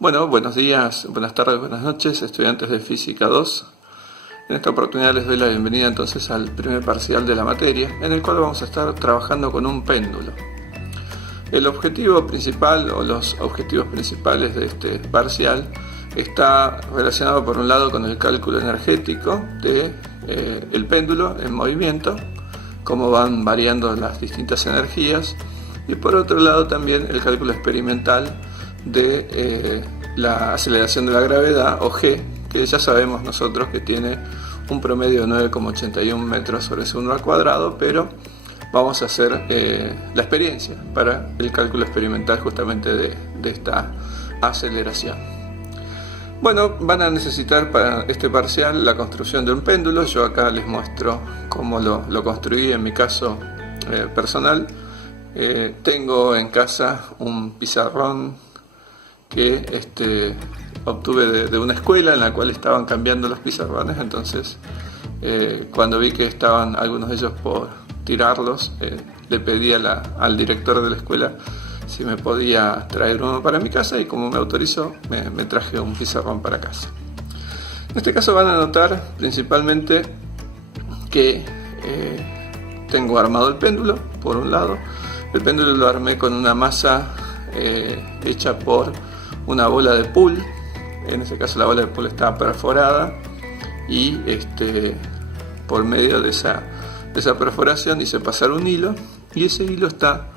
Bueno, buenos días, buenas tardes, buenas noches, estudiantes de Física 2. En esta oportunidad les doy la bienvenida entonces al primer parcial de la materia, en el cual vamos a estar trabajando con un péndulo. El objetivo principal o los objetivos principales de este parcial está relacionado por un lado con el cálculo energético del péndulo en movimiento, cómo van variando las distintas energías, y por otro lado también el cálculo experimental de la aceleración de la gravedad, o G, que ya sabemos nosotros que tiene un promedio de 9,81 metros sobre segundo al cuadrado, pero vamos a hacer la experiencia para el cálculo experimental justamente de esta aceleración. Bueno, van a necesitar para este parcial la construcción de un péndulo. Yo acá les muestro cómo lo construí en mi caso personal. Tengo en casa un pizarrón que obtuve de una escuela en la cual estaban cambiando los pizarrones. Entonces cuando vi que estaban algunos de ellos por tirarlos, le pedí al director de la escuela si me podía traer uno para mi casa, y como me autorizó, me traje un pizarrón para casa. En este caso van a notar principalmente que tengo armado el péndulo. Por un lado, el péndulo lo armé con una masa hecha por una bola de pool. En este caso la bola de pool está perforada, y por medio de esa perforación hice pasar un hilo, y ese hilo está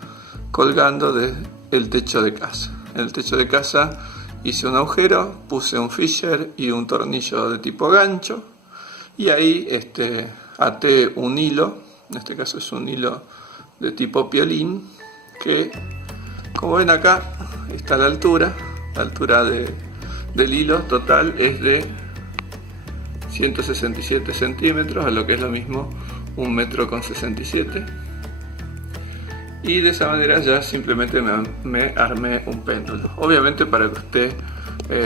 colgando del techo de casa. En el techo de casa hice un agujero, puse un fisher y un tornillo de tipo gancho, y ahí até un hilo. En este caso es un hilo de tipo piolín, que, como ven acá, está a la altura del hilo total es de 167 centímetros, a lo que es lo mismo 1,67 m, y de esa manera ya simplemente me armé un péndulo. Obviamente, para que usted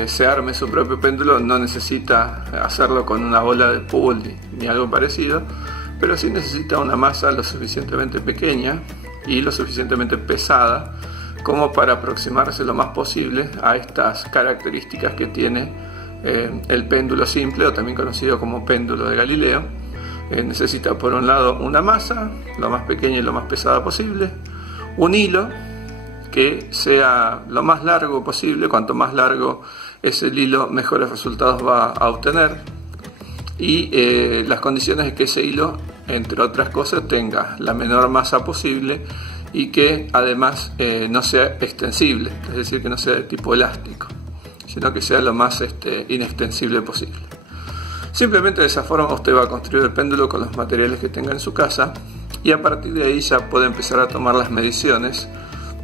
se arme su propio péndulo no necesita hacerlo con una bola de pool ni algo parecido, pero sí necesita una masa lo suficientemente pequeña y lo suficientemente pesada como para aproximarse lo más posible a estas características que tiene el péndulo simple, o también conocido como péndulo de Galileo. Necesita, por un lado, una masa lo más pequeña y lo más pesada posible, un hilo que sea lo más largo posible. Cuanto más largo es el hilo, mejores resultados va a obtener, y las condiciones es que ese hilo, entre otras cosas, tenga la menor masa posible y que además no sea extensible, es decir, que no sea de tipo elástico, sino que sea lo más inextensible posible. Simplemente de esa forma usted va a construir el péndulo con los materiales que tenga en su casa, y a partir de ahí ya puede empezar a tomar las mediciones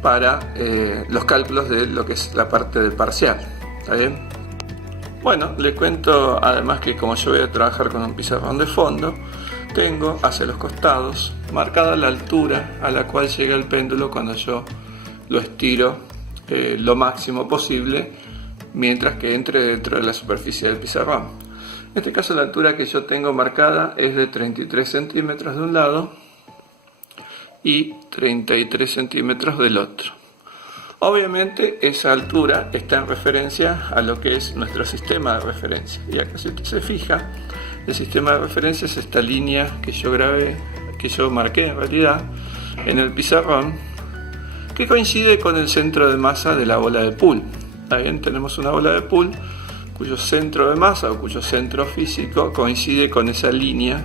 para los cálculos de lo que es la parte del parcial. ¿Está bien? Bueno, le cuento además que, como yo voy a trabajar con un pizarrón de fondo, tengo hacia los costados marcada la altura a la cual llega el péndulo cuando yo lo estiro lo máximo posible, mientras que entre dentro de la superficie del pizarrón. En este caso, la altura que yo tengo marcada es de 33 centímetros de un lado y 33 centímetros del otro. Obviamente esa altura está en referencia a lo que es nuestro sistema de referencia, y acá, si usted se fija, el sistema de referencia es esta línea que yo grabé, que yo marqué en realidad en el pizarrón, que coincide con el centro de masa de la bola de pool. También tenemos una bola de pool cuyo centro de masa o cuyo centro físico coincide con esa línea,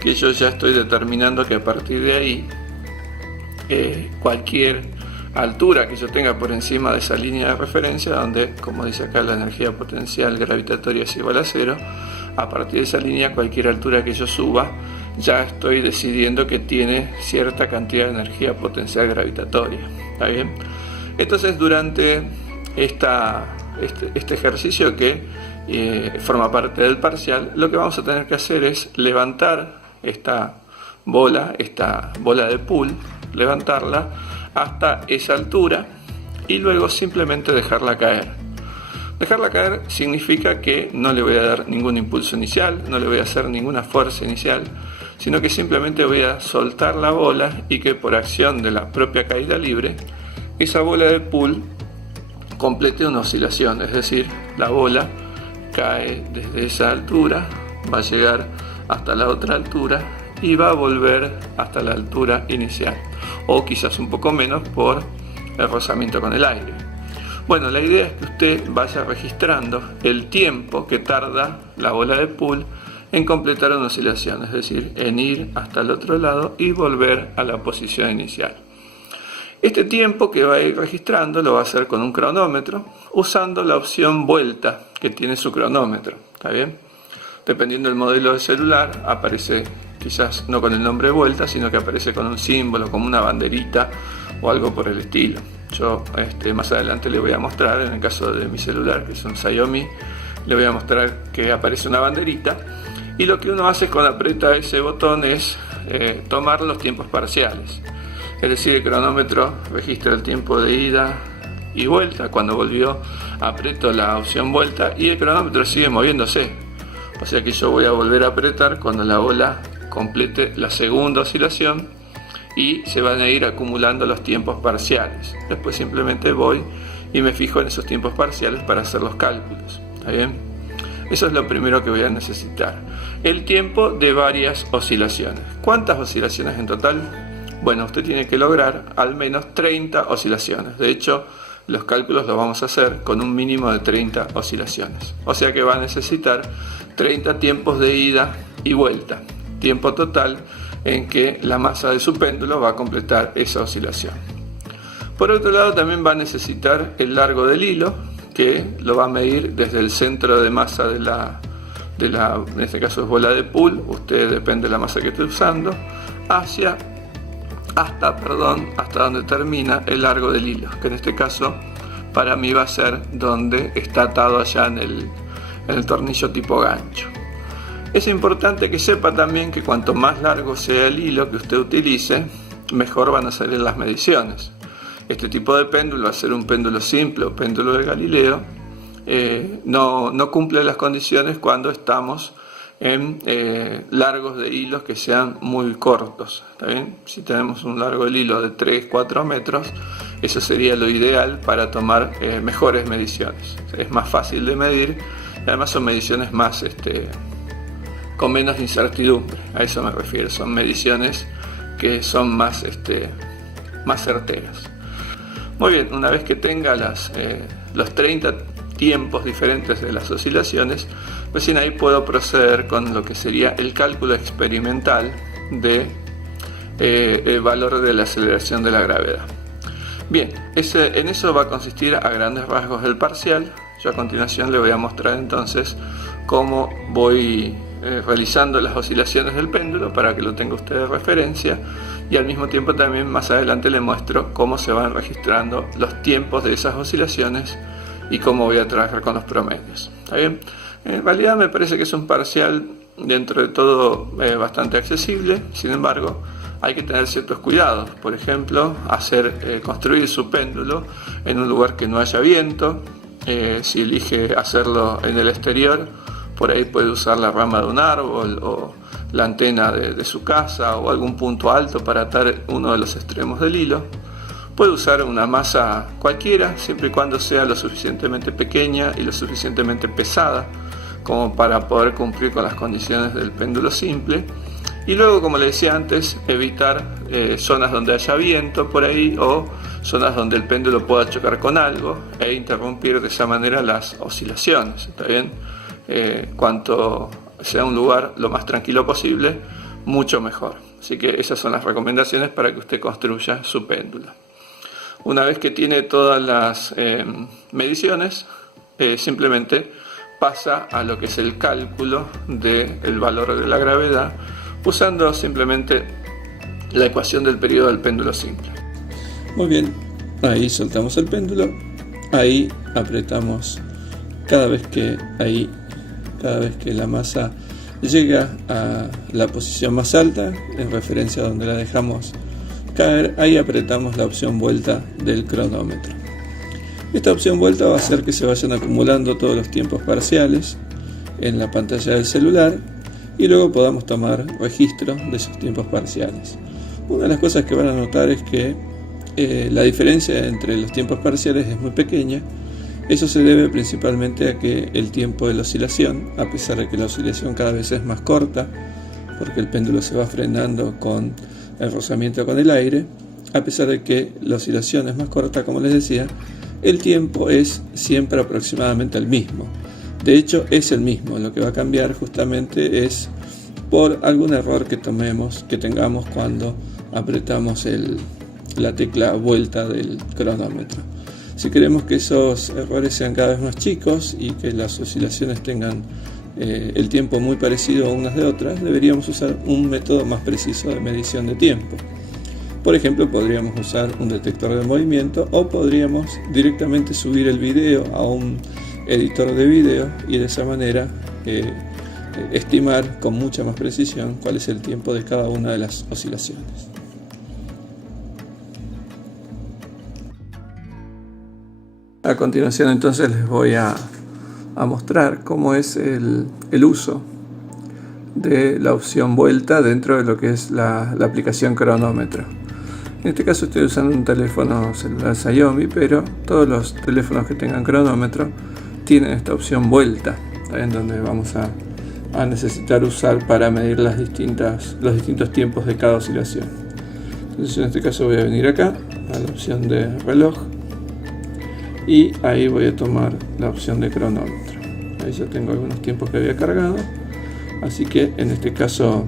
que yo ya estoy determinando que a partir de ahí cualquier altura que yo tenga por encima de esa línea de referencia, donde, como dice acá, la energía potencial gravitatoria es igual a 0, a partir de esa línea, cualquier altura que yo suba, ya estoy decidiendo que tiene cierta cantidad de energía potencial gravitatoria. ¿Está bien? Entonces, durante este ejercicio que forma parte del parcial, lo que vamos a tener que hacer es levantar esta bola de pool, levantarla hasta esa altura, y luego simplemente dejarla caer. Dejarla caer significa que no le voy a dar ningún impulso inicial, no le voy a hacer ninguna fuerza inicial, sino que simplemente voy a soltar la bola, y que por acción de la propia caída libre, esa bola de pool complete una oscilación, es decir, la bola cae desde esa altura, va a llegar hasta la otra altura y va a volver hasta la altura inicial, o quizás un poco menos por el rozamiento con el aire. Bueno, la idea es que usted vaya registrando el tiempo que tarda la bola de pool en completar una oscilación, es decir, en ir hasta el otro lado y volver a la posición inicial. Este tiempo que va a ir registrando lo va a hacer con un cronómetro, usando la opción vuelta que tiene su cronómetro, ¿está bien? Dependiendo del modelo de celular, aparece quizás no con el nombre vuelta, sino que aparece con un símbolo, como una banderita o algo por el estilo. Yo más adelante le voy a mostrar, en el caso de mi celular, que es un Xiaomi, le voy a mostrar que aparece una banderita, y lo que uno hace cuando aprieta ese botón es tomar los tiempos parciales. Es decir, el cronómetro registra el tiempo de ida y vuelta. Cuando volvió, aprieto la opción vuelta y el cronómetro sigue moviéndose. O sea que yo voy a volver a apretar cuando la bola complete la segunda oscilación y se van a ir acumulando los tiempos parciales. Después simplemente voy y me fijo en esos tiempos parciales para hacer los cálculos. ¿Está bien? Eso es lo primero que voy a necesitar. El tiempo de varias oscilaciones. ¿Cuántas oscilaciones en total? Bueno, usted tiene que lograr al menos 30 oscilaciones. De hecho, los cálculos los vamos a hacer con un mínimo de 30 oscilaciones. O sea que va a necesitar 30 tiempos de ida y vuelta. Tiempo total en que la masa de su péndulo va a completar esa oscilación. Por otro lado, también va a necesitar el largo del hilo, que lo va a medir desde el centro de masa de la en este caso es bola de pool, usted depende de la masa que esté usando, hasta donde termina el largo del hilo, que en este caso para mí va a ser donde está atado allá en el tornillo tipo gancho. Es importante que sepa también que cuanto más largo sea el hilo que usted utilice, mejor van a salir las mediciones. Este tipo de péndulo, al ser un péndulo simple o péndulo de Galileo, no cumple las condiciones cuando estamos en largos de hilos que sean muy cortos. ¿Está bien? Si tenemos un largo del hilo de 3-4 metros, eso sería lo ideal para tomar mejores mediciones. Es más fácil de medir, además son mediciones más con menos incertidumbre. A eso me refiero, son mediciones que son más certeras. Muy bien, una vez que tenga los 30 tiempos diferentes de las oscilaciones, recién ahí puedo proceder con lo que sería el cálculo experimental del valor de la aceleración de la gravedad. Bien, en eso va a consistir a grandes rasgos el parcial. Yo a continuación le voy a mostrar entonces cómo voy realizando las oscilaciones del péndulo para que lo tenga usted de referencia, y al mismo tiempo también más adelante le muestro cómo se van registrando los tiempos de esas oscilaciones y cómo voy a trabajar con los promedios. ¿Está bien? En realidad me parece que es un parcial dentro de todo bastante accesible. Sin embargo, hay que tener ciertos cuidados. Por ejemplo, construir su péndulo en un lugar que no haya viento. Si elige hacerlo en el exterior, por ahí puede usar la rama de un árbol o la antena de su casa o algún punto alto para atar uno de los extremos del hilo. Puede usar una masa cualquiera, siempre y cuando sea lo suficientemente pequeña y lo suficientemente pesada como para poder cumplir con las condiciones del péndulo simple. Y luego, como le decía antes, evitar zonas donde haya viento por ahí o zonas donde el péndulo pueda chocar con algo e interrumpir de esa manera las oscilaciones. ¿Está bien? Cuanto sea un lugar lo más tranquilo posible, mucho mejor. Así que esas son las recomendaciones para que usted construya su péndulo. Una vez que tiene todas las mediciones, simplemente pasa a lo que es el cálculo del valor de la gravedad, usando simplemente la ecuación del periodo del péndulo simple. Muy bien, ahí soltamos el péndulo, ahí apretamos cada vez que la masa llega a la posición más alta, en referencia a donde la dejamos caer, ahí apretamos la opción vuelta del cronómetro. Esta opción vuelta va a hacer que se vayan acumulando todos los tiempos parciales en la pantalla del celular y luego podamos tomar registro de esos tiempos parciales. Una de las cosas que van a notar es que la diferencia entre los tiempos parciales es muy pequeña, Eso se debe principalmente a que el tiempo de la oscilación, a pesar de que la oscilación cada vez es más corta, porque el péndulo se va frenando con el rozamiento con el aire, a pesar de que la oscilación es más corta, como les decía, el tiempo es siempre aproximadamente el mismo. De hecho, es el mismo. Lo que va a cambiar justamente es por algún error que tengamos cuando apretamos la tecla vuelta del cronómetro. Si queremos que esos errores sean cada vez más chicos y que las oscilaciones tengan el tiempo muy parecido unas de otras, deberíamos usar un método más preciso de medición de tiempo. Por ejemplo, podríamos usar un detector de movimiento o podríamos directamente subir el video a un editor de video y de esa manera estimar con mucha más precisión cuál es el tiempo de cada una de las oscilaciones. A continuación entonces les voy a mostrar cómo es el uso de la opción vuelta dentro de lo que es la aplicación cronómetro. En este caso estoy usando un teléfono celular Xiaomi, pero todos los teléfonos que tengan cronómetro tienen esta opción vuelta, en donde vamos a necesitar usar para medir los distintos tiempos de cada oscilación. Entonces en este caso voy a venir acá a la opción de reloj y ahí voy a tomar la opción de cronómetro. Ahí ya tengo algunos tiempos que había cargado, así que en este caso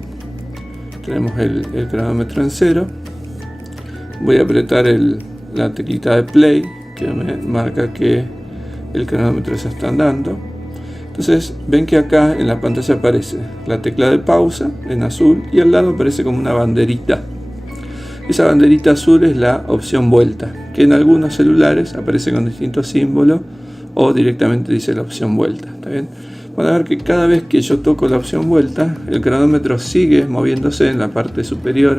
tenemos el cronómetro en 0. Voy a apretar la teclita de play que me marca que el cronómetro se está andando. Entonces ven que acá en la pantalla aparece la tecla de pausa en azul y al lado aparece como una banderita. Esa banderita azul es la opción vuelta, que en algunos celulares aparece con distintos símbolos o directamente dice la opción vuelta. ¿Está bien? Van a ver que cada vez que yo toco la opción vuelta, el cronómetro sigue moviéndose. En la parte superior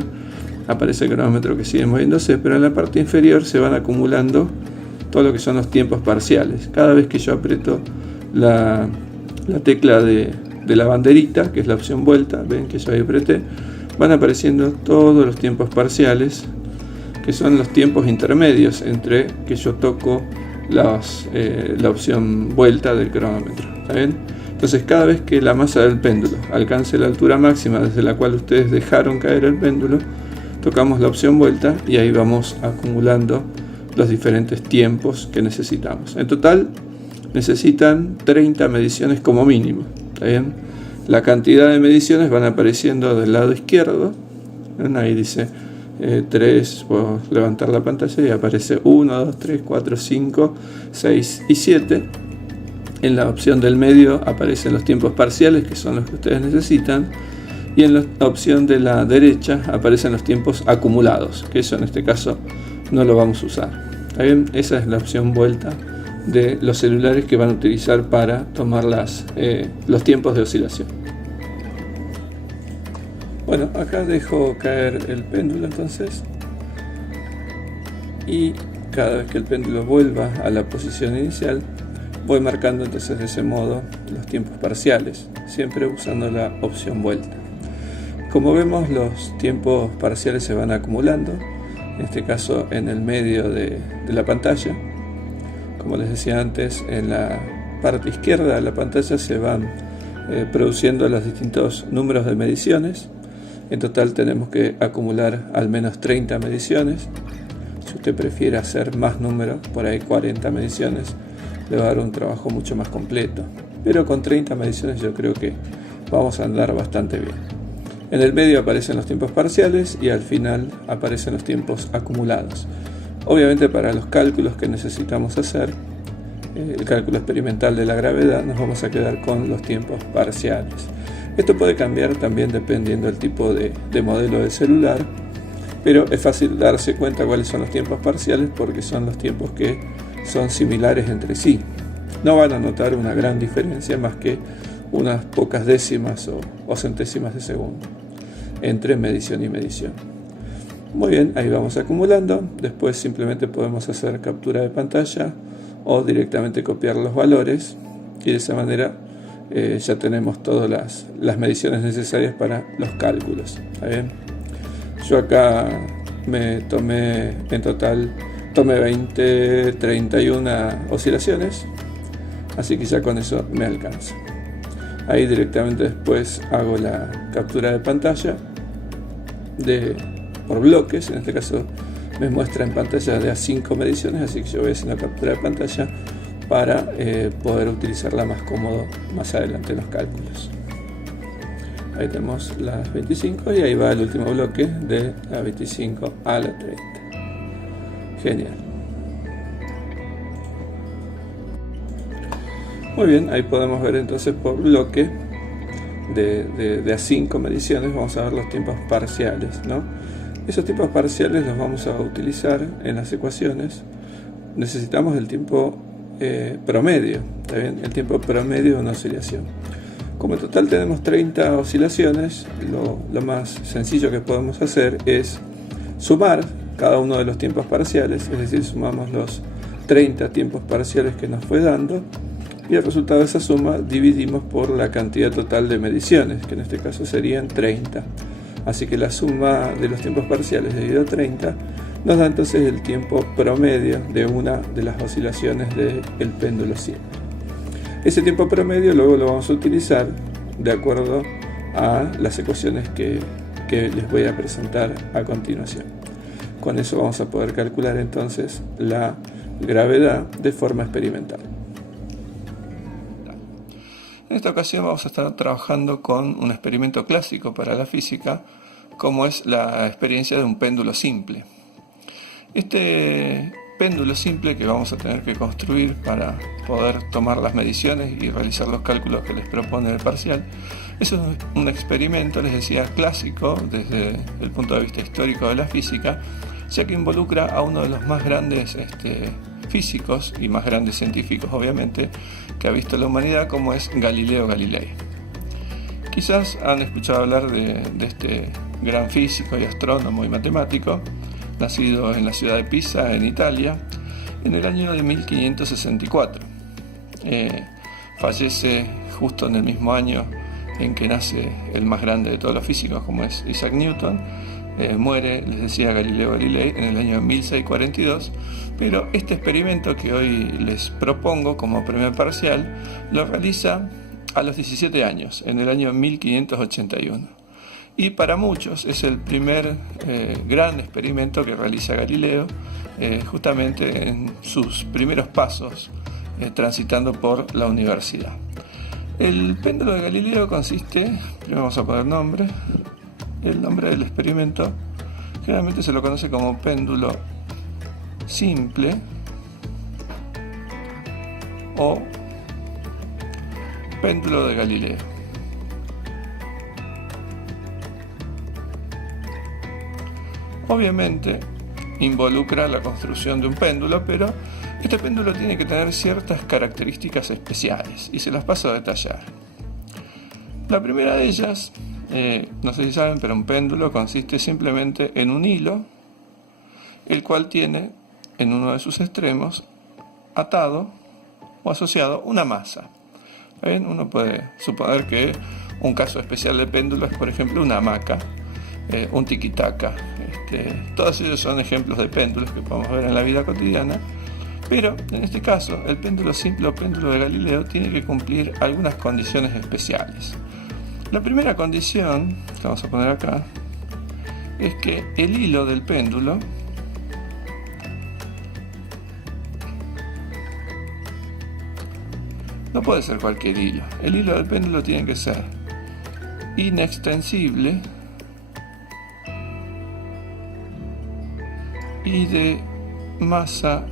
aparece el cronómetro que sigue moviéndose, pero en la parte inferior se van acumulando todo lo que son los tiempos parciales. Cada vez que yo aprieto la tecla de la banderita, que es la opción vuelta, ven que yo ahí apreté, van apareciendo todos los tiempos parciales, que son los tiempos intermedios entre que yo toco la opción vuelta del cronómetro. ¿Está bien? Entonces cada vez que la masa del péndulo alcance la altura máxima desde la cual ustedes dejaron caer el péndulo, tocamos la opción vuelta y ahí vamos acumulando los diferentes tiempos que necesitamos. En total necesitan 30 mediciones como mínimo. ¿Está bien? La cantidad de mediciones van apareciendo del lado izquierdo. ¿Ven? Ahí dice 3, puedo levantar la pantalla y aparece 1, 2, 3, 4, 5, 6 y 7. En la opción del medio aparecen los tiempos parciales, que son los que ustedes necesitan. Y en la opción de la derecha aparecen los tiempos acumulados, que eso en este caso no lo vamos a usar. ¿Está bien? Esa es la opción vuelta de los celulares que van a utilizar para tomar los tiempos de oscilación. Bueno, acá dejo caer el péndulo entonces, y cada vez que el péndulo vuelva a la posición inicial voy marcando entonces de ese modo los tiempos parciales, siempre usando la opción vuelta. Como vemos, los tiempos parciales se van acumulando, en este caso en el medio de la pantalla. Como les decía antes, en la parte izquierda de la pantalla se van produciendo los distintos números de mediciones. En total tenemos que acumular al menos 30 mediciones. Si usted prefiere hacer más números, por ahí 40 mediciones, le va a dar un trabajo mucho más completo. Pero con 30 mediciones yo creo que vamos a andar bastante bien. En el medio aparecen los tiempos parciales y al final aparecen los tiempos acumulados. Obviamente para los cálculos que necesitamos hacer, el cálculo experimental de la gravedad, nos vamos a quedar con los tiempos parciales. Esto puede cambiar también dependiendo del tipo de modelo de celular, pero es fácil darse cuenta cuáles son los tiempos parciales porque son los tiempos que son similares entre sí. No van a notar una gran diferencia más que unas pocas décimas o centésimas de segundo entre medición y medición. Muy bien, ahí vamos acumulando. Después simplemente podemos hacer captura de pantalla o directamente copiar los valores y de esa manera ya tenemos todas las mediciones necesarias para los cálculos. ¿Está bien? Yo acá en total tomé 31 oscilaciones así que ya con eso me alcanza. Ahí directamente después hago la captura de pantalla por bloques. En este caso me muestra en pantalla de a 5 mediciones, así que yo voy a hacer una captura de pantalla para poder utilizarla más cómodo más adelante en los cálculos. Ahí tenemos las 25 y ahí va el último bloque de la 25 a la 30. Genial. Muy bien, ahí podemos ver entonces por bloque de a 5 mediciones. Vamos a ver los tiempos parciales, ¿no? Esos tiempos parciales los vamos a utilizar en las ecuaciones. Necesitamos el tiempo promedio, ¿está bien? El tiempo promedio de una oscilación. Como en total tenemos 30 oscilaciones, lo más sencillo que podemos hacer es sumar cada uno de los tiempos parciales, es decir, sumamos los 30 tiempos parciales que nos fue dando y el resultado de esa suma dividimos por la cantidad total de mediciones, que en este caso serían 30. Así que la suma de los tiempos parciales dividido a 30 nos da entonces el tiempo promedio de una de las oscilaciones del péndulo simple. Ese tiempo promedio luego lo vamos a utilizar de acuerdo a las ecuaciones que les voy a presentar a continuación. Con eso vamos a poder calcular entonces la gravedad de forma experimental. En esta ocasión vamos a estar trabajando con un experimento clásico para la física, como es la experiencia de un péndulo simple. Este péndulo simple que vamos a tener que construir para poder tomar las mediciones y realizar los cálculos que les propone el parcial es un experimento, les decía, clásico desde el punto de vista histórico de la física, ya que involucra a uno de los más grandes físicos y más grandes científicos, obviamente, que ha visto la humanidad, como es Galileo Galilei. Quizás han escuchado hablar de este gran físico y astrónomo y matemático, nacido en la ciudad de Pisa, en Italia, en el año de 1564. Fallece justo en el mismo año en que nace el más grande de todos los físicos, como es Isaac Newton. Muere, les decía, Galileo Galilei en el año 1642, pero este experimento que hoy les propongo como primer parcial lo realiza a los 17 años, en el año 1581. Y para muchos es el primer gran experimento que realiza Galileo, justamente en sus primeros pasos transitando por la universidad. El péndulo de Galileo consiste, primero vamos a poner nombre, el nombre del experimento generalmente se lo conoce como péndulo simple o péndulo de Galileo. Obviamente involucra la construcción de un péndulo, pero este péndulo tiene que tener ciertas características especiales y se las paso a detallar. La primera de ellas, no sé si saben, pero un péndulo consiste simplemente en un hilo, el cual tiene en uno de sus extremos atado o asociado una masa. ¿Ven? Uno puede suponer que un caso especial de péndulo es, por ejemplo, una hamaca, un tiki-taka. Todos ellos son ejemplos de péndulos que podemos ver en la vida cotidiana, pero en este caso el péndulo simple o péndulo de Galileo tiene que cumplir algunas condiciones especiales. La primera condición que vamos a poner acá es que el hilo del péndulo no puede ser cualquier hilo. El hilo del péndulo tiene que ser inextensible y de masa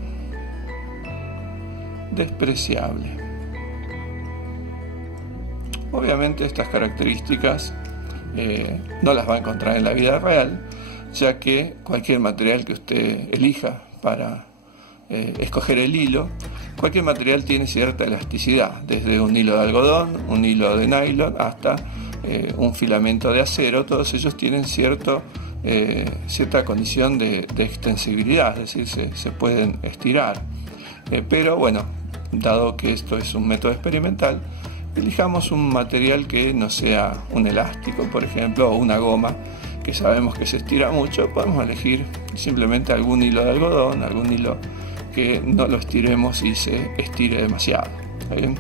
despreciable. Obviamente estas características no las va a encontrar en la vida real, ya que cualquier material que usted elija para escoger el hilo, cualquier material tiene cierta elasticidad, desde un hilo de algodón, un hilo de nylon, hasta un filamento de acero. Todos ellos tienen cierta condición de extensibilidad, es decir, se pueden estirar. Pero bueno, dado que esto es un método experimental, elijamos un material que no sea un elástico, por ejemplo, o una goma, que sabemos que se estira mucho. Podemos elegir simplemente algún hilo de algodón, algún hilo que no lo estiremos y se estire demasiado. ¿Está bien?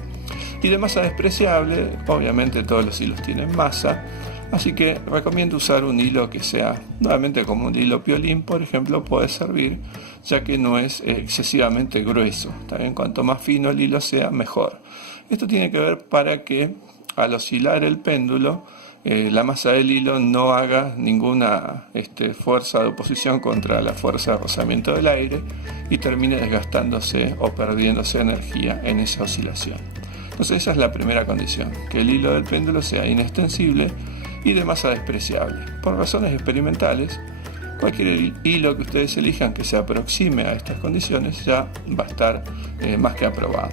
Y de masa despreciable, obviamente todos los hilos tienen masa, así que recomiendo usar un hilo que sea nuevamente como un hilo piolín, por ejemplo, puede servir, ya que no es excesivamente grueso. ¿Está bien? Cuanto más fino el hilo sea, mejor. Esto tiene que ver para que al oscilar el péndulo, la masa del hilo no haga ninguna fuerza de oposición contra la fuerza de rozamiento del aire y termine desgastándose o perdiéndose energía en esa oscilación. Entonces esa es la primera condición, que el hilo del péndulo sea inextensible y de masa despreciable. Por razones experimentales, cualquier hilo que ustedes elijan que se aproxime a estas condiciones ya va a estar más que aprobado.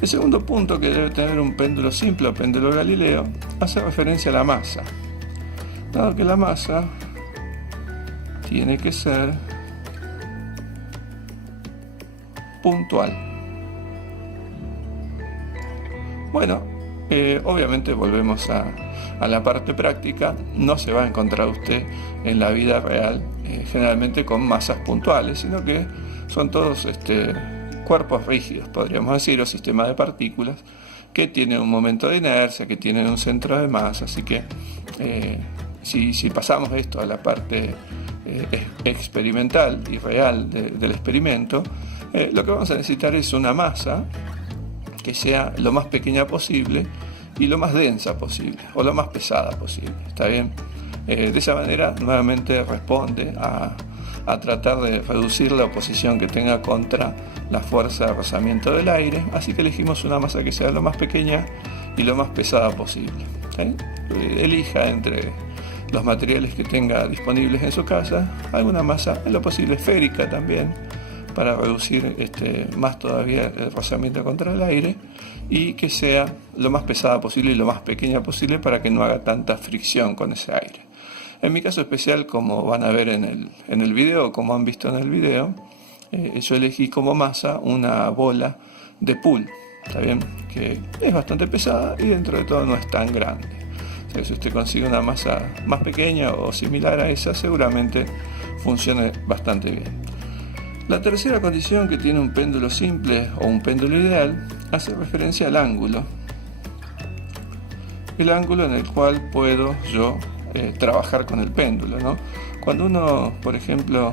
El segundo punto que debe tener un péndulo simple o péndulo Galileo hace referencia a la masa. Dado que la masa tiene que ser puntual. Bueno, obviamente volvemos a la parte práctica. No se va a encontrar usted en la vida real generalmente con masas puntuales, sino que son todos cuerpos rígidos, podríamos decir, o sistemas de partículas que tienen un momento de inercia, que tienen un centro de masa. Así que si pasamos esto a la parte experimental y real del experimento, lo que vamos a necesitar es una masa que sea lo más pequeña posible y lo más densa posible, o lo más pesada posible. ¿Está bien? De esa manera nuevamente responde a tratar de reducir la oposición que tenga contra la fuerza de rozamiento del aire, así que elegimos una masa que sea lo más pequeña y lo más pesada posible. Elija entre los materiales que tenga disponibles en su casa alguna masa, en lo posible esférica también, para reducir más todavía el rozamiento contra el aire, y que sea lo más pesada posible y lo más pequeña posible para que no haga tanta fricción con ese aire. En mi caso especial, como van a ver en el video, como han visto en el video, yo elegí como masa una bola de pool, ¿está bien? Que es bastante pesada y dentro de todo no es tan grande. O sea, si usted consigue una masa más pequeña o similar a esa, seguramente funcione bastante bien. La tercera condición que tiene un péndulo simple o un péndulo ideal hace referencia al ángulo. El ángulo en el cual puedo yo trabajar con el péndulo, ¿no? Cuando uno, por ejemplo,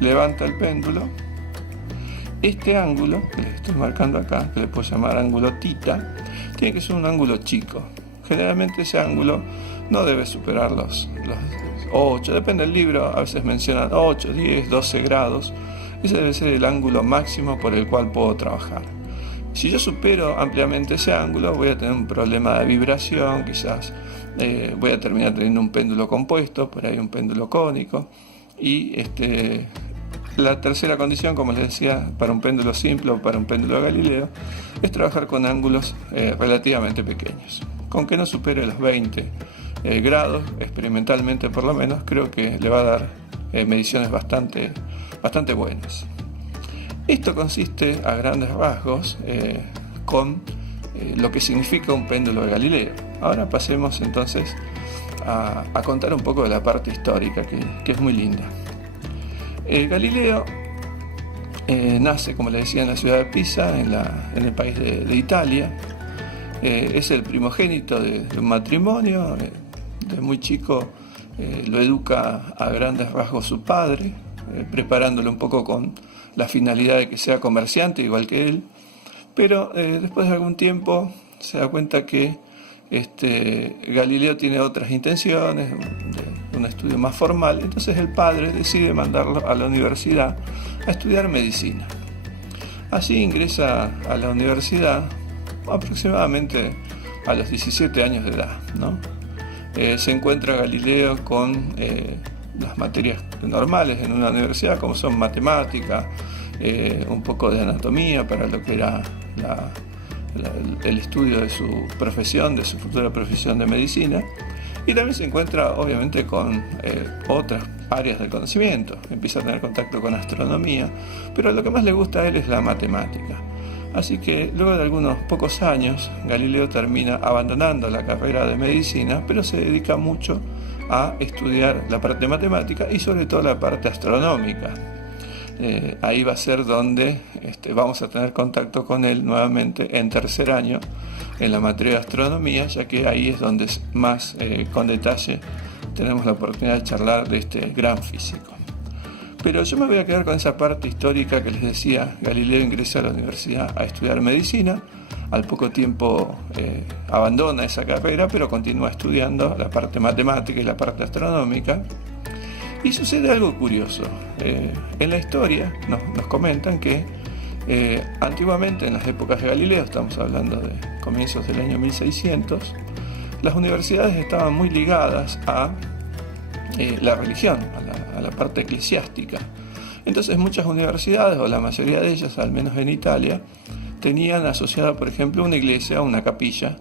levanta el péndulo, este ángulo que les estoy marcando acá, que le puedo llamar ángulo tita, tiene que ser un ángulo chico. Generalmente ese ángulo no debe superar los 8, depende del libro, a veces mencionan 8, 10, 12 grados. Ese debe ser el ángulo máximo por el cual puedo trabajar. Si yo supero ampliamente ese ángulo, voy a tener un problema de vibración, quizás voy a terminar teniendo un péndulo compuesto, por ahí un péndulo cónico. Y la tercera condición, como les decía, para un péndulo simple o para un péndulo Galileo, es trabajar con ángulos relativamente pequeños. Con que no supere los 20 grados, experimentalmente por lo menos, creo que le va a dar mediciones bastante buenas. Esto consiste a grandes rasgos con lo que significa un péndulo de Galileo. Ahora pasemos entonces a contar un poco de la parte histórica, que es muy linda. Galileo nace, como les decía, en la ciudad de Pisa, en el país de Italia. Es el primogénito de un matrimonio. De muy chico lo educa a grandes rasgos su padre, preparándolo un poco con la finalidad de que sea comerciante igual que él, pero después de algún tiempo se da cuenta que Galileo tiene otras intenciones, un estudio más formal. Entonces el padre decide mandarlo a la universidad a estudiar medicina. Así ingresa a la universidad aproximadamente a los 17 años de edad, ¿no? Se encuentra Galileo con las materias normales en una universidad, como son matemática, un poco de anatomía para lo que era el estudio de su profesión, de su futura profesión de medicina, y también se encuentra obviamente con otras áreas del conocimiento. Empieza a tener contacto con astronomía, pero lo que más le gusta a él es la matemática. Así que luego de algunos pocos años, Galileo termina abandonando la carrera de medicina, pero se dedica mucho a estudiar la parte matemática y sobre todo la parte astronómica. ahí va a ser donde vamos a tener contacto con él nuevamente en tercer año en la materia de astronomía, ya que ahí es donde más con detalle tenemos la oportunidad de charlar de este gran físico. Pero yo me voy a quedar con esa parte histórica que les decía. Galileo ingresa a la universidad a estudiar medicina, al poco tiempo abandona esa carrera, pero continúa estudiando la parte matemática y la parte astronómica. Y sucede algo curioso. En la historia nos comentan que antiguamente, en las épocas de Galileo, estamos hablando de comienzos del año 1600, las universidades estaban muy ligadas a la religión, a la parte eclesiástica. Entonces muchas universidades, o la mayoría de ellas, al menos en Italia, tenían asociada, por ejemplo, una iglesia, una capilla,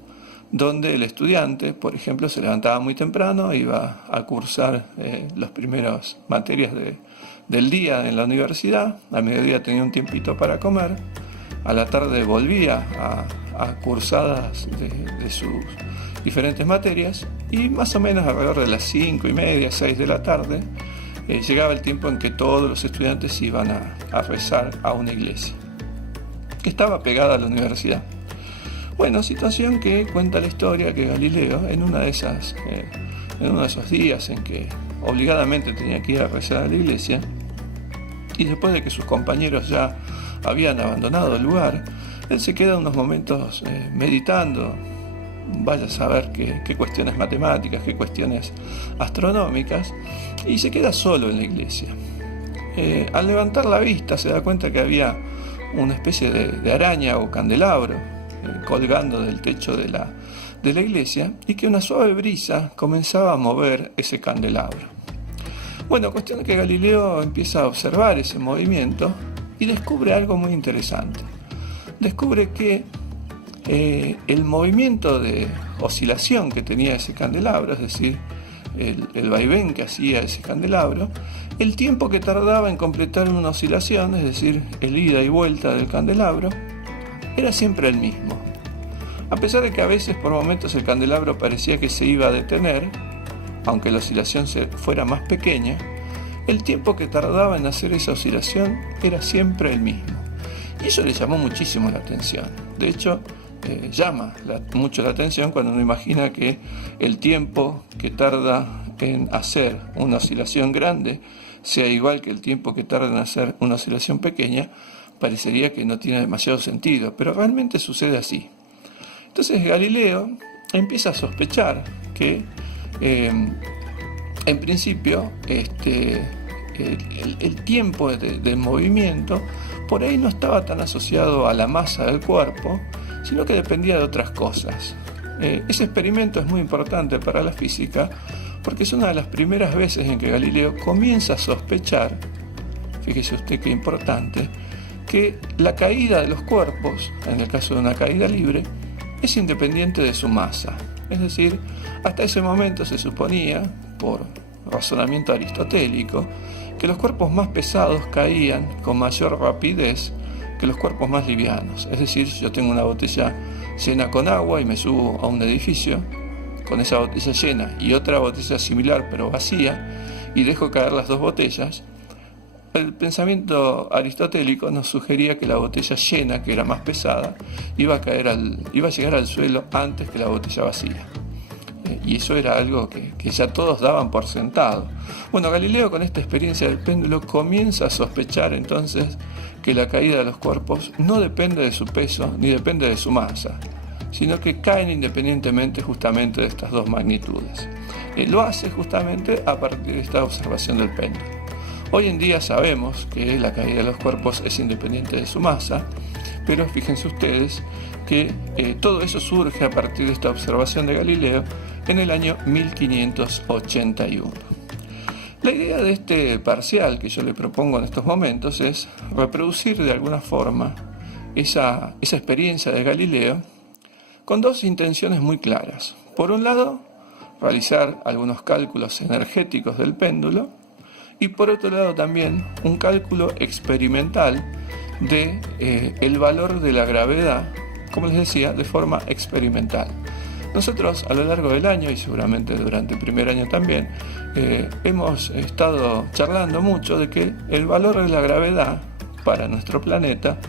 donde el estudiante, por ejemplo, se levantaba muy temprano, iba a cursar las primeras materias del día en la universidad, al mediodía tenía un tiempito para comer, a la tarde volvía a cursadas de sus diferentes materias, y más o menos alrededor de las 5:30, 6 de la tarde, llegaba el tiempo en que todos los estudiantes iban a rezar a una iglesia que estaba pegada a la universidad. Bueno, situación que cuenta la historia que Galileo, en uno de esos días en que obligadamente tenía que ir a rezar a la iglesia, y después de que sus compañeros ya habían abandonado el lugar, él se queda unos momentos meditando, vaya a saber qué cuestiones matemáticas, qué cuestiones astronómicas, y se queda solo en la iglesia. Al levantar la vista se da cuenta que había una especie de araña o candelabro colgando del techo de la iglesia, y que una suave brisa comenzaba a mover ese candelabro. Bueno, cuestión es que Galileo empieza a observar ese movimiento y descubre algo muy interesante. Descubre que el movimiento de oscilación que tenía ese candelabro, es decir, el vaivén que hacía ese candelabro, el tiempo que tardaba en completar una oscilación, es decir, el ida y vuelta del candelabro, era siempre el mismo. A pesar de que a veces por momentos el candelabro parecía que se iba a detener, aunque la oscilación fuera más pequeña, el tiempo que tardaba en hacer esa oscilación era siempre el mismo. Y eso le llamó muchísimo la atención. De hecho, llama mucho la atención cuando uno imagina que el tiempo que tarda en hacer una oscilación grande sea igual que el tiempo que tarda en hacer una oscilación pequeña. Parecería que no tiene demasiado sentido, pero realmente sucede así. Entonces Galileo empieza a sospechar que en principio el tiempo de movimiento por ahí no estaba tan asociado a la masa del cuerpo, sino que dependía de otras cosas. Ese experimento es muy importante para la física porque es una de las primeras veces en que Galileo comienza a sospechar, fíjese usted qué importante, que la caída de los cuerpos, en el caso de una caída libre, es independiente de su masa. Es decir, hasta ese momento se suponía, por razonamiento aristotélico, que los cuerpos más pesados caían con mayor rapidez que los cuerpos más livianos. Es decir, si yo tengo una botella llena con agua y me subo a un edificio con esa botella llena y otra botella similar pero vacía, y dejo caer las dos botellas, el pensamiento aristotélico nos sugería que la botella llena, que era más pesada, iba a llegar al suelo antes que la botella vacía. Y eso era algo que ya todos daban por sentado. Bueno, Galileo, con esta experiencia del péndulo, comienza a sospechar entonces que la caída de los cuerpos no depende de su peso ni depende de su masa, sino que caen independientemente justamente de estas dos magnitudes. Lo hace justamente a partir de esta observación del péndulo. Hoy en día sabemos que la caída de los cuerpos es independiente de su masa, pero fíjense ustedes que todo eso surge a partir de esta observación de Galileo en el año 1581. La idea de este parcial que yo le propongo en estos momentos es reproducir de alguna forma esa experiencia de Galileo con dos intenciones muy claras. Por un lado, realizar algunos cálculos energéticos del péndulo, y por otro lado también un cálculo experimental de el valor de la gravedad, como les decía, de forma experimental. Nosotros a lo largo del año, y seguramente durante el primer año también, hemos estado charlando mucho de que el valor de la gravedad para nuestro planeta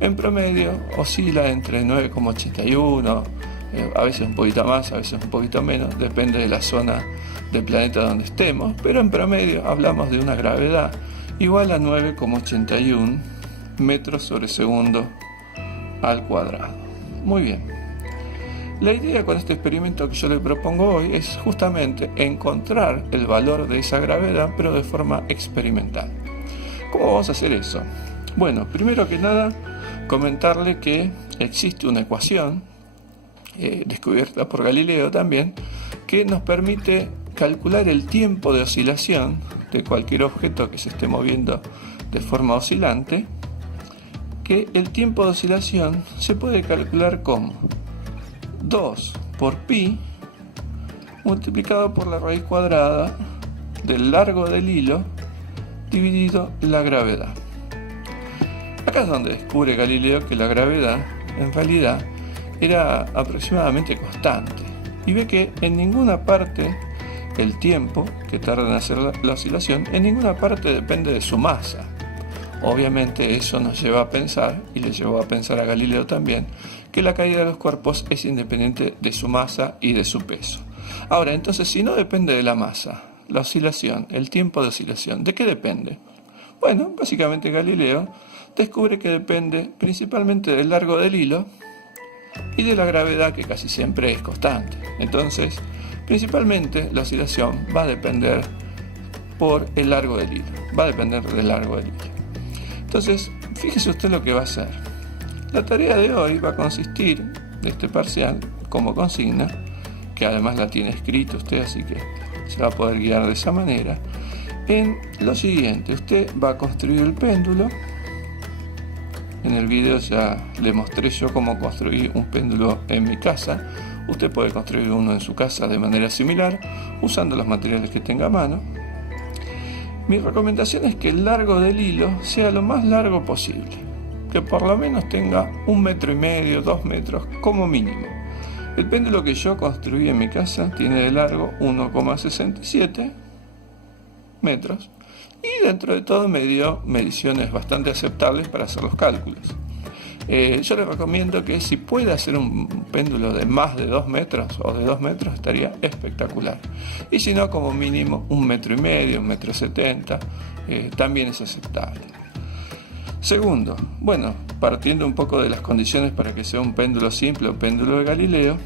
en promedio oscila entre 9,81, a veces un poquito más, a veces un poquito menos, depende de la zona del planeta donde estemos, pero en promedio hablamos de una gravedad igual a 9,81 metros sobre segundo al cuadrado. Muy bien. La idea con este experimento que yo le propongo hoy es justamente encontrar el valor de esa gravedad, pero de forma experimental. ¿Cómo vamos a hacer eso? Bueno, primero que nada, comentarle que existe una ecuación descubierta por Galileo también, que nos permite calcular el tiempo de oscilación de cualquier objeto que se esté moviendo de forma oscilante, que el tiempo de oscilación se puede calcular como 2 por pi multiplicado por la raíz cuadrada del largo del hilo dividido la gravedad. Acá es donde descubre Galileo que la gravedad en realidad era aproximadamente constante y ve que en ninguna parte el tiempo que tarda en hacer la oscilación en ninguna parte depende de su masa. Obviamente eso nos lleva a pensar, y le llevó a pensar a Galileo también, que la caída de los cuerpos es independiente de su masa y de su peso. Ahora, entonces, si no depende de la masa, la oscilación, el tiempo de oscilación, ¿de qué depende? Bueno, básicamente Galileo descubre que depende principalmente del largo del hilo y de la gravedad, que casi siempre es constante. Entonces, principalmente la oscilación va a depender por el largo del hilo, va a depender del largo del hilo. Entonces, fíjese usted lo que va a hacer. La tarea de hoy va a consistir, de este parcial, como consigna, que además la tiene escrita usted, así que se va a poder guiar de esa manera, en lo siguiente. Usted va a construir el péndulo. En el video ya le mostré yo cómo construir un péndulo en mi casa. Usted puede construir uno en su casa de manera similar, usando los materiales que tenga a mano. Mi recomendación es que el largo del hilo sea lo más largo posible, que por lo menos tenga 1,5 metros, 2 metros como mínimo. El péndulo que yo construí en mi casa tiene de largo 1,67 metros y dentro de todo me dio mediciones bastante aceptables para hacer los cálculos. Yo le recomiendo que si puede hacer un péndulo de más de 2 metros o de 2 metros estaría espectacular. Y si no, como mínimo 1,5 metros, 1,70 m, también es aceptable. Segundo, bueno, partiendo un poco de las condiciones para que sea un péndulo simple o péndulo de Galileo,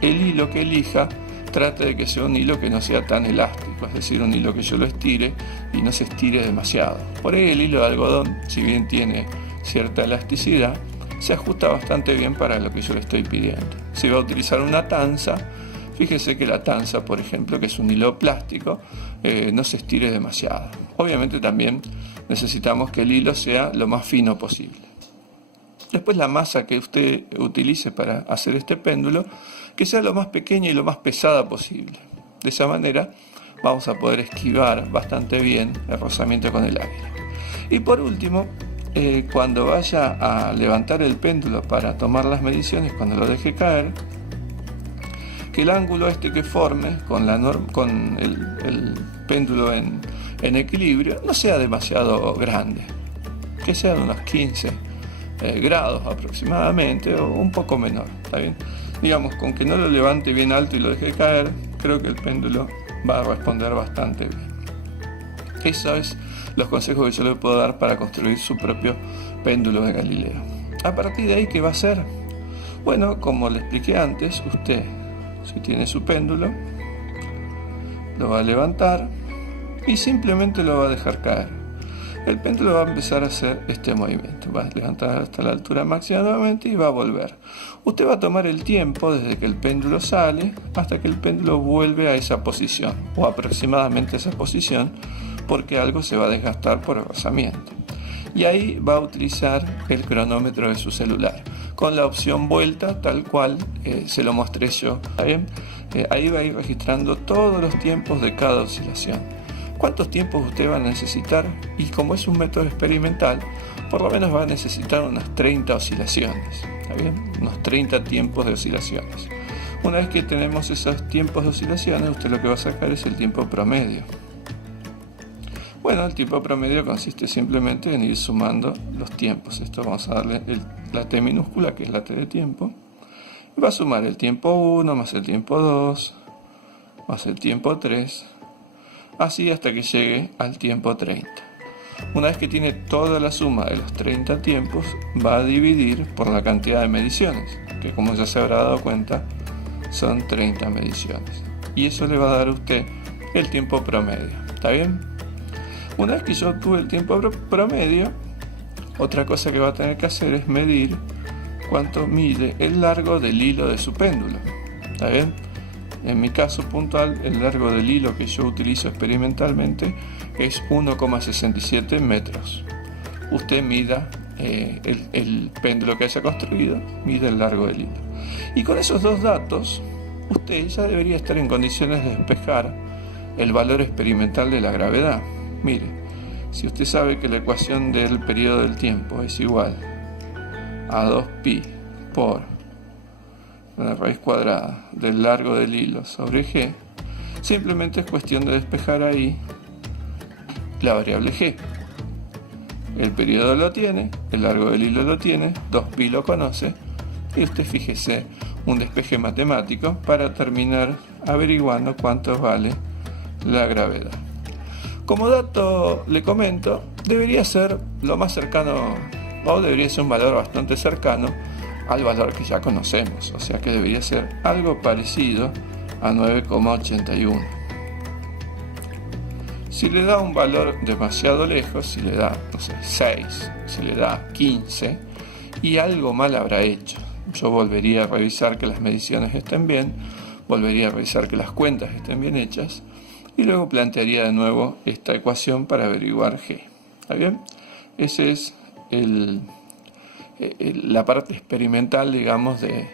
el hilo que elija trate de que sea un hilo que no sea tan elástico, es decir, un hilo que yo lo estire y no se estire demasiado. Por ahí el hilo de algodón, si bien tiene cierta elasticidad, se ajusta bastante bien para lo que yo le estoy pidiendo. Si va a utilizar una tanza, fíjese que la tanza, por ejemplo, que es un hilo plástico, no se estire demasiado. Obviamente también necesitamos que el hilo sea lo más fino posible. Después la masa que usted utilice para hacer este péndulo, que sea lo más pequeña y lo más pesada posible. De esa manera vamos a poder esquivar bastante bien el rozamiento con el aire. Y por último, cuando vaya a levantar el péndulo para tomar las mediciones, cuando lo deje caer, que el ángulo que forme con el péndulo en equilibrio no sea demasiado grande, que sea de unos 15 grados aproximadamente o un poco menor, ¿está bien? Digamos, con que no lo levante bien alto y lo deje caer, creo que el péndulo va a responder bastante bien. Eso es los consejos que yo le puedo dar para construir su propio péndulo de Galileo. A partir de ahí, ¿qué va a hacer? Bueno, como le expliqué antes, usted, si tiene su péndulo, lo va a levantar y simplemente lo va a dejar caer. El péndulo va a empezar a hacer este movimiento, va a levantar hasta la altura máxima nuevamente y va a volver. Usted va a tomar el tiempo desde que el péndulo sale hasta que el péndulo vuelve a esa posición, o aproximadamente a esa posición, porque algo se va a desgastar por el rozamiento. Y ahí va a utilizar el cronómetro de su celular, con la opción vuelta, tal cual se lo mostré yo. ¿Está bien? Ahí va a ir registrando todos los tiempos de cada oscilación. ¿Cuántos tiempos usted va a necesitar? Y como es un método experimental, por lo menos va a necesitar unas 30 oscilaciones, ¿está bien? Unos 30 tiempos de oscilaciones. Una vez que tenemos esos tiempos de oscilaciones, usted lo que va a sacar es el tiempo promedio. Bueno, el tiempo promedio consiste simplemente en ir sumando los tiempos. Esto vamos a darle la T minúscula, que es la T de tiempo. Y va a sumar el tiempo 1 más el tiempo 2 más el tiempo 3, así hasta que llegue al tiempo 30. Una vez que tiene toda la suma de los 30 tiempos, va a dividir por la cantidad de mediciones, que como ya se habrá dado cuenta, son 30 mediciones. Y eso le va a dar a usted el tiempo promedio. ¿Está bien? Una vez que yo obtuve el tiempo promedio, otra cosa que va a tener que hacer es medir cuánto mide el largo del hilo de su péndulo. ¿Está bien? En mi caso puntual, el largo del hilo que yo utilizo experimentalmente es 1,67 metros. Usted mida el péndulo que haya construido, mide el largo del hilo. Y con esos dos datos, usted ya debería estar en condiciones de despejar el valor experimental de la gravedad. Mire, si usted sabe que la ecuación del periodo del tiempo es igual a 2pi por la raíz cuadrada del largo del hilo sobre g, simplemente es cuestión de despejar ahí la variable g. El periodo lo tiene, el largo del hilo lo tiene, 2pi lo conoce, y usted fíjese un despeje matemático para terminar averiguando cuánto vale la gravedad. Como dato le comento, debería ser lo más cercano, o debería ser un valor bastante cercano al valor que ya conocemos, o sea que debería ser algo parecido a 9,81. Si le da un valor demasiado lejos, si le da, 6, si le da 15, y algo mal habrá hecho. Yo volvería a revisar que las mediciones estén bien, volvería a revisar que las cuentas estén bien hechas, y luego plantearía de nuevo esta ecuación para averiguar g. ¿Está bien? Ese es la parte experimental, digamos, de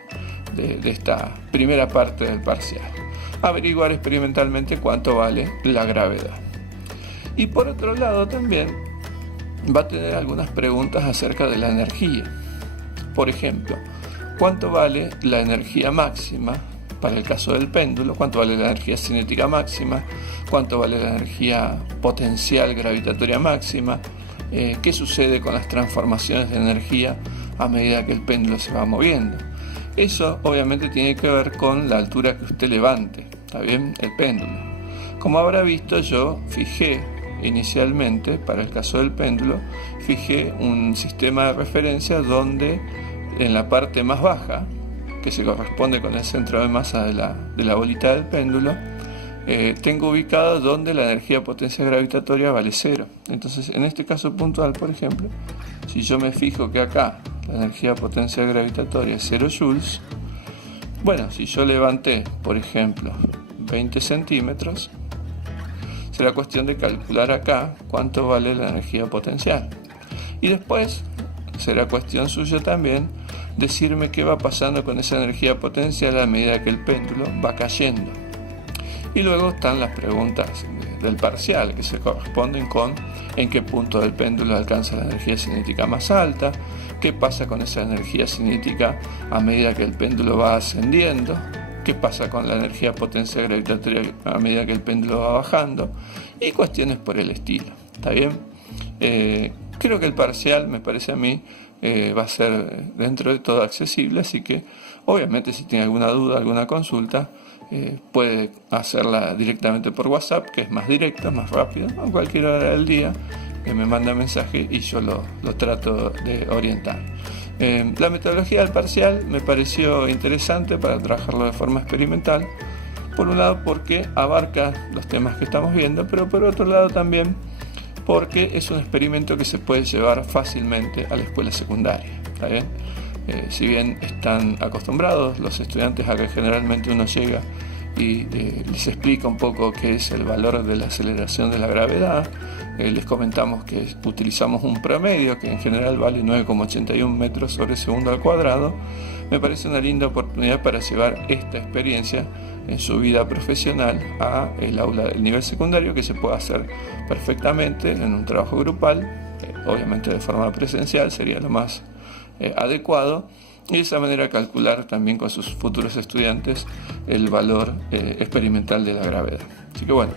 esta primera parte del parcial. Averiguar experimentalmente cuánto vale la gravedad. Y por otro lado también va a tener algunas preguntas acerca de la energía. Por ejemplo, ¿cuánto vale la energía máxima para el caso del péndulo? ¿Cuánto vale la energía cinética máxima? ¿Cuánto vale la energía potencial gravitatoria máxima? ¿Qué sucede con las transformaciones de energía a medida que el péndulo se va moviendo? Eso obviamente tiene que ver con la altura que usted levante, ¿está bien? El péndulo. Como habrá visto, yo fijé inicialmente, para el caso del péndulo, fijé un sistema de referencia donde en la parte más baja, que se corresponde con el centro de masa de la bolita del péndulo, tengo ubicado donde la energía potencia gravitatoria vale 0. Entonces, en este caso puntual, por ejemplo, si yo me fijo que acá la energía potencia gravitatoria es 0 joules, bueno, si yo levanté, por ejemplo, 20 centímetros, será cuestión de calcular acá cuánto vale la energía potencial. Y después será cuestión suya también decirme qué va pasando con esa energía potencial a medida que el péndulo va cayendo. Y luego están las preguntas del parcial, que se corresponden con en qué punto del péndulo alcanza la energía cinética más alta, qué pasa con esa energía cinética a medida que el péndulo va ascendiendo, qué pasa con la energía potencia gravitatoria a medida que el péndulo va bajando, y cuestiones por el estilo. ¿Está bien? Creo que el parcial, me parece a mí, va a ser dentro de todo accesible, así que obviamente si tiene alguna duda, alguna consulta, puede hacerla directamente por WhatsApp, que es más directo, más rápido, a cualquier hora del día, me manda mensaje y yo lo trato de orientar. La metodología del parcial me pareció interesante para trabajarlo de forma experimental, por un lado porque abarca los temas que estamos viendo, pero por otro lado también porque es un experimento que se puede llevar fácilmente a la escuela secundaria. ¿Está bien? Si bien están acostumbrados los estudiantes a que generalmente uno llega y les explica un poco qué es el valor de la aceleración de la gravedad, les comentamos que utilizamos un promedio que en general vale 9,81 metros sobre segundo al cuadrado, me parece una linda oportunidad para llevar esta experiencia en su vida profesional a el aula del nivel secundario, que se puede hacer perfectamente en un trabajo grupal, obviamente de forma presencial sería lo más adecuado, y de esa manera calcular también con sus futuros estudiantes el valor experimental de la gravedad. Así que bueno,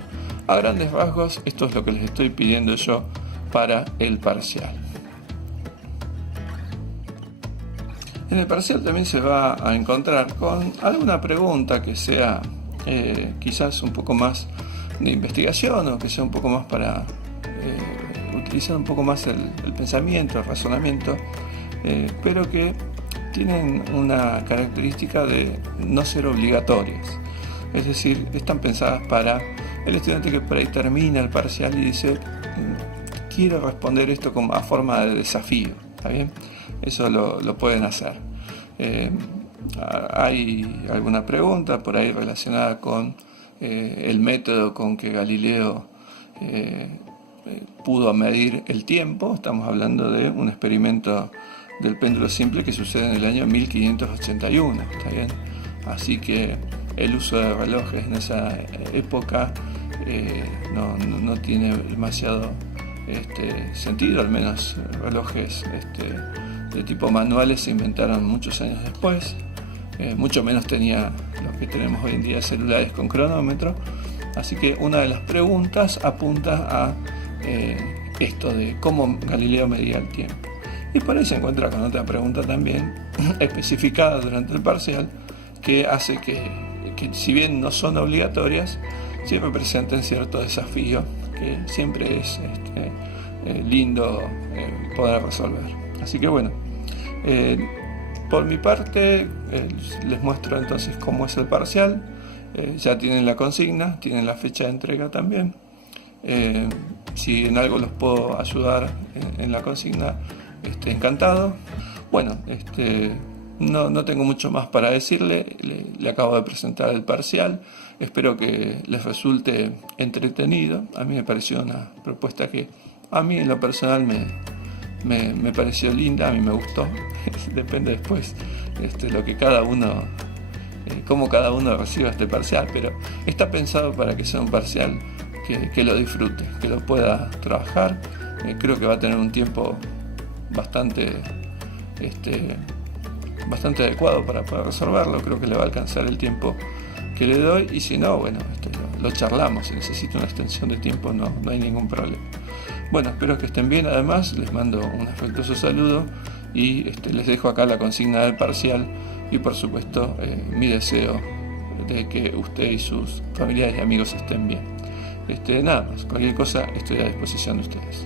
a grandes rasgos esto es lo que les estoy pidiendo yo para el parcial. En el parcial también se va a encontrar con alguna pregunta que sea quizás un poco más de investigación, o que sea un poco más para utilizar un poco más el pensamiento, el razonamiento, pero que tienen una característica de no ser obligatorias. Es decir, están pensadas para el estudiante que por ahí termina el parcial y dice: quiero responder esto como a forma de desafío. ¿Está bien? Eso lo pueden hacer. Hay alguna pregunta por ahí relacionada con el método con que Galileo pudo medir el tiempo. Estamos hablando de un experimento del péndulo simple que sucede en el año 1581, ¿está bien? Así que el uso de relojes en esa época no tiene demasiado sentido, al menos relojes de tipo manuales se inventaron muchos años después, mucho menos tenía los que tenemos hoy en día, celulares con cronómetro. Así que una de las preguntas apunta a esto de cómo Galileo medía el tiempo. Y por ahí se encuentra con otra pregunta también especificada durante el parcial, que hace que si bien no son obligatorias, siempre presenten cierto desafío que siempre es lindo poder resolver. Así que bueno, por mi parte les muestro entonces cómo es el parcial. Ya tienen la consigna, tienen la fecha de entrega también. Si en algo los puedo ayudar en la consigna, encantado. Bueno, no tengo mucho más para decirle. Le acabo de presentar el parcial. Espero que les resulte entretenido. A mí me pareció una propuesta que a mí en lo personal me pareció linda, a mí me gustó. Depende después lo que cada uno, cómo cada uno reciba este parcial, pero está pensado para que sea un parcial que lo disfrute, que lo pueda trabajar. Creo que va a tener un tiempo bastante adecuado para poder resolverlo. Creo que le va a alcanzar el tiempo que le doy, y si no, bueno, lo charlamos. Si necesito una extensión de tiempo, no hay ningún problema. Bueno, espero que estén bien. Además, les mando un afectuoso saludo y les dejo acá la consigna del parcial, y por supuesto mi deseo de que usted y sus familiares y amigos estén bien. Nada más, cualquier cosa estoy a disposición de ustedes.